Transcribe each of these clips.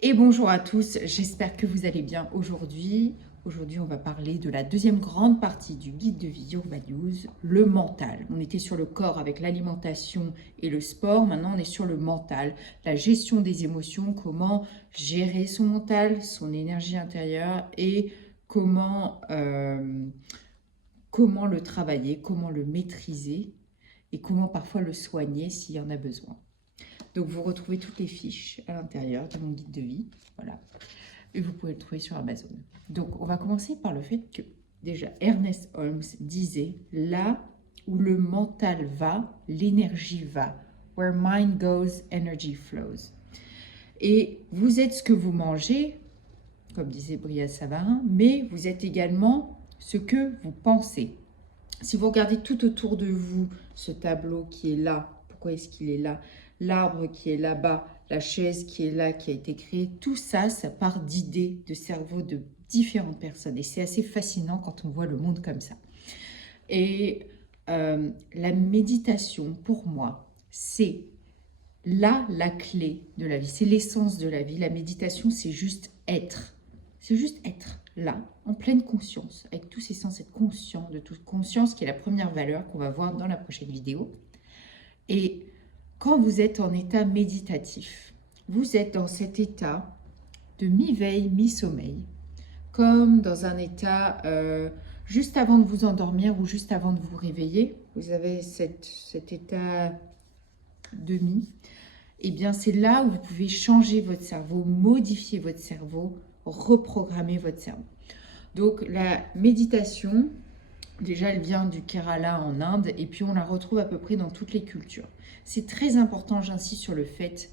Et bonjour à tous, j'espère que vous allez bien aujourd'hui. Aujourd'hui, on va parler de la deuxième grande partie du guide de vie Yoga News, le mental. On était sur le corps avec l'alimentation et le sport, maintenant on est sur le mental, la gestion des émotions, comment gérer son mental, son énergie intérieure et comment le travailler, comment le maîtriser et comment parfois le soigner s'il y en a besoin. Donc, vous retrouvez toutes les fiches à l'intérieur de mon guide de vie. Voilà. Et vous pouvez le trouver sur Amazon. Donc, on va commencer par le fait que, déjà, Ernest Holmes disait « Là où le mental va, l'énergie va. Where mind goes, energy flows. » Et vous êtes ce que vous mangez, comme disait Bria Savarin, mais vous êtes également ce que vous pensez. Si vous regardez tout autour de vous, ce tableau qui est là, pourquoi est-ce qu'il est là? L'arbre qui est là-bas, la chaise qui est là, qui a été créée, tout ça, ça part d'idées, de cerveau de différentes personnes. Et c'est assez fascinant quand on voit le monde comme ça. Et la méditation, pour moi, c'est là la clé de la vie, c'est l'essence de la vie. La méditation, c'est juste être. C'est juste être là, en pleine conscience, avec tous ces sens, être conscient de toute conscience, qui est la première valeur qu'on va voir dans la prochaine vidéo. Et quand vous êtes en état méditatif, vous êtes dans cet état de mi-veille, mi-sommeil, comme dans un état juste avant de vous endormir ou juste avant de vous réveiller. Vous avez cet état demi. Eh bien, c'est là où vous pouvez changer votre cerveau, modifier votre cerveau, reprogrammer votre cerveau. Donc, la méditation, déjà, elle vient du Kerala en Inde et puis on la retrouve à peu près dans toutes les cultures. C'est très important, j'insiste sur le fait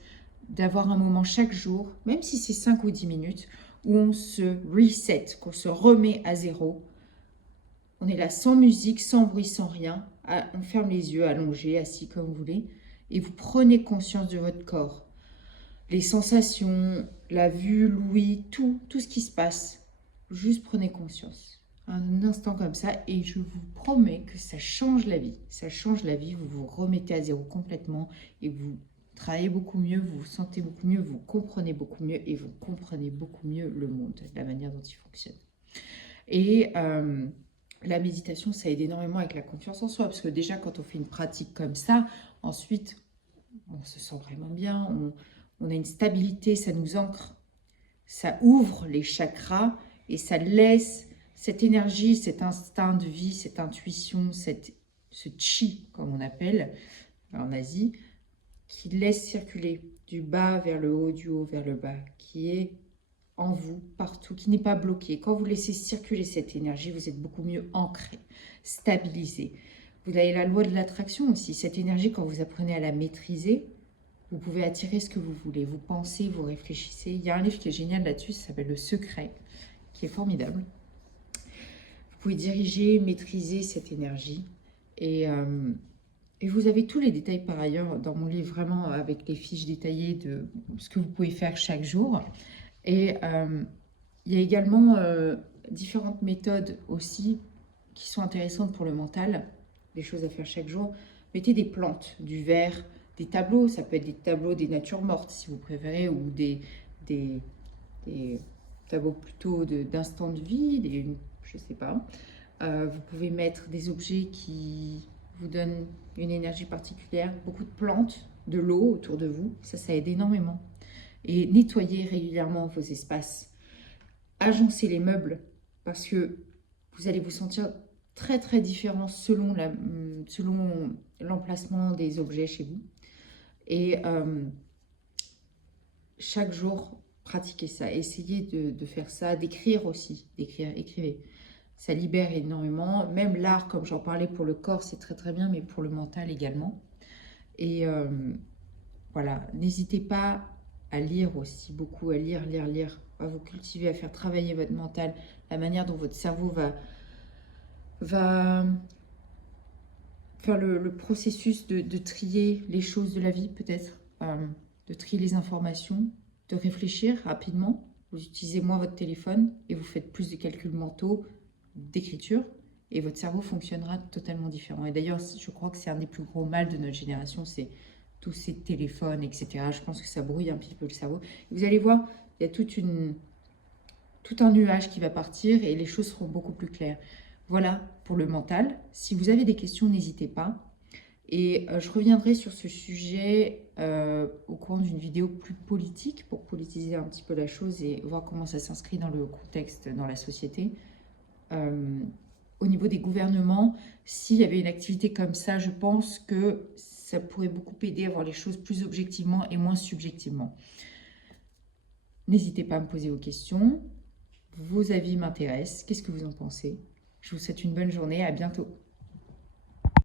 d'avoir un moment chaque jour, même si c'est 5 ou 10 minutes, où on se reset, qu'on se remet à zéro. On est là sans musique, sans bruit, sans rien. On ferme les yeux, allongés, assis comme vous voulez, et vous prenez conscience de votre corps. Les sensations, la vue, l'ouïe, tout ce qui se passe. Juste prenez conscience. Un instant comme ça et je vous promets que ça change la vie. Ça change la vie, vous vous remettez à zéro complètement et vous travaillez beaucoup mieux, vous vous sentez beaucoup mieux, vous comprenez beaucoup mieux et vous comprenez beaucoup mieux le monde, la manière dont il fonctionne. Et la méditation, ça aide énormément avec la confiance en soi parce que déjà quand on fait une pratique comme ça, ensuite on se sent vraiment bien, on a une stabilité, ça nous ancre, ça ouvre les chakras et ça laisse cette énergie, cet instinct de vie, cette intuition, ce chi, comme on appelle en Asie, qui laisse circuler du bas vers le haut, du haut vers le bas, qui est en vous, partout, qui n'est pas bloqué. Quand vous laissez circuler cette énergie, vous êtes beaucoup mieux ancré, stabilisé. Vous avez la loi de l'attraction aussi. Cette énergie, quand vous apprenez à la maîtriser, vous pouvez attirer ce que vous voulez. Vous pensez, vous réfléchissez. Il y a un livre qui est génial là-dessus, ça s'appelle Le Secret, qui est formidable. Vous pouvez diriger, maîtriser cette énergie. Et vous avez tous les détails par ailleurs dans mon livre, vraiment avec les fiches détaillées de ce que vous pouvez faire chaque jour. Et il y a également différentes méthodes aussi qui sont intéressantes pour le mental, des choses à faire chaque jour. Mettez des plantes, du verre, des tableaux, ça peut être des tableaux des natures mortes si vous préférez, ou des tableaux plutôt d'instant de vie, je ne sais pas. Vous pouvez mettre des objets qui vous donnent une énergie particulière, beaucoup de plantes, de l'eau autour de vous, ça aide énormément. Et nettoyez régulièrement vos espaces. Agencez les meubles parce que vous allez vous sentir très très différent selon l'emplacement des objets chez vous. Et chaque jour, pratiquez ça. Essayez de faire ça, d'écrire aussi. Écrivez. Ça libère énormément. Même l'art, comme j'en parlais pour le corps, c'est très très bien, mais pour le mental également. Et voilà, n'hésitez pas à lire aussi, beaucoup à lire, à vous cultiver, à faire travailler votre mental, la manière dont votre cerveau va faire le processus de trier les choses de la vie peut-être, de trier les informations, de réfléchir rapidement. Vous utilisez moins votre téléphone et vous faites plus de calculs mentaux, d'écriture, et votre cerveau fonctionnera totalement différent. Et d'ailleurs, je crois que c'est un des plus gros mal de notre génération, c'est tous ces téléphones, etc. Je pense que ça brouille un petit peu le cerveau. Vous allez voir, il y a tout un nuage qui va partir et les choses seront beaucoup plus claires. Voilà pour le mental. Si vous avez des questions, n'hésitez pas. Et je reviendrai sur ce sujet au cours d'une vidéo plus politique pour politiser un petit peu la chose et voir comment ça s'inscrit dans le contexte, dans la société. Au niveau des gouvernements, s'il y avait une activité comme ça, je pense que ça pourrait beaucoup aider à voir les choses plus objectivement et moins subjectivement. N'hésitez pas à me poser vos questions. Vos avis m'intéressent. Qu'est-ce que vous en pensez? Je vous souhaite une bonne journée. À bientôt.